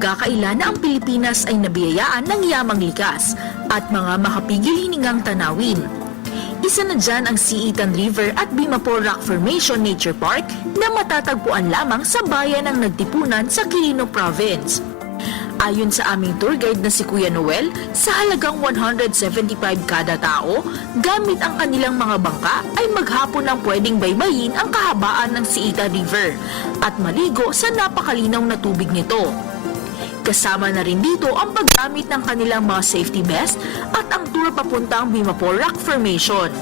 pagkakaila na ang Pilipinas ay nabiyayaan ng yamang likas at mga makapigil hiningang tanawin. Isa na dyan ang Siitan River at Bimapor Rock Formation Nature Park na matatagpuan lamang sa bayan ng Nagtipunan sa Quirino Province. Ayon sa aming tour guide na si Kuya Noel, sa halagang 175 kada tao, gamit ang kanilang mga bangka ay maghapon ang pwedeng baybayin ang kahabaan ng Siitan River at maligo sa napakalinaw na tubig nito. Kasama na rin dito ang paggamit ng kanilang mga safety vest at ang tour papuntang Bimapor Rock Formation.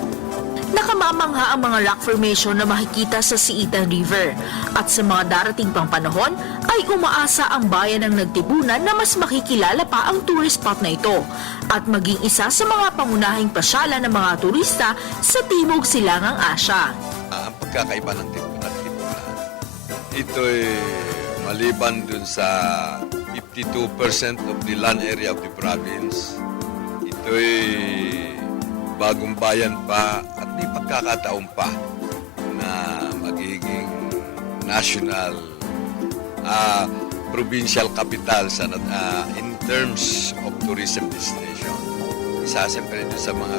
Nakamamangha ang mga rock formation na makikita sa Siitan River at sa mga darating pang panahon ay umaasa ang bayan ng Nagtipunan na mas makikilala pa ang tourist spot na ito at maging isa sa mga pangunahing pasyalan ng mga turista sa Timog Silangang Asya. Ang pagkakaiba ng Tipunan, ito'y maliban dun sa 52% of the land area of the province, ito'y bagong bayan pa at may pagkakataon pa na magiging national provincial capital sa in terms of tourism destination. Isa siyempre doon sa mga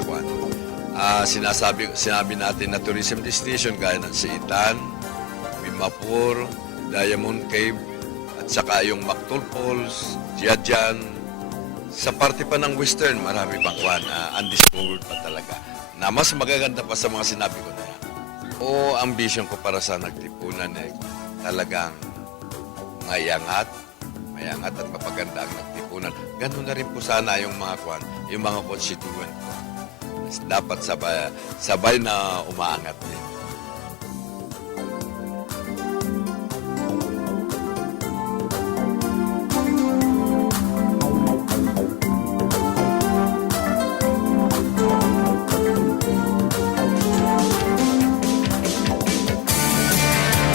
sinabi natin na tourism destination gaya ng Siitan, Bimapor, Diamond Cave, at saka yung Mactul Falls, Jiajian. Sa parte pa ng Western, marami pang undiscovered pa talaga. Na mas magaganda pa sa mga sinabi ko na yan. O ambition ko para sa Nagtipunan talagang mayangat at mapaganda ang Nagtipunan. Ganun na rin po sana yung mga constituent ko. Dapat sabay na umaangat din.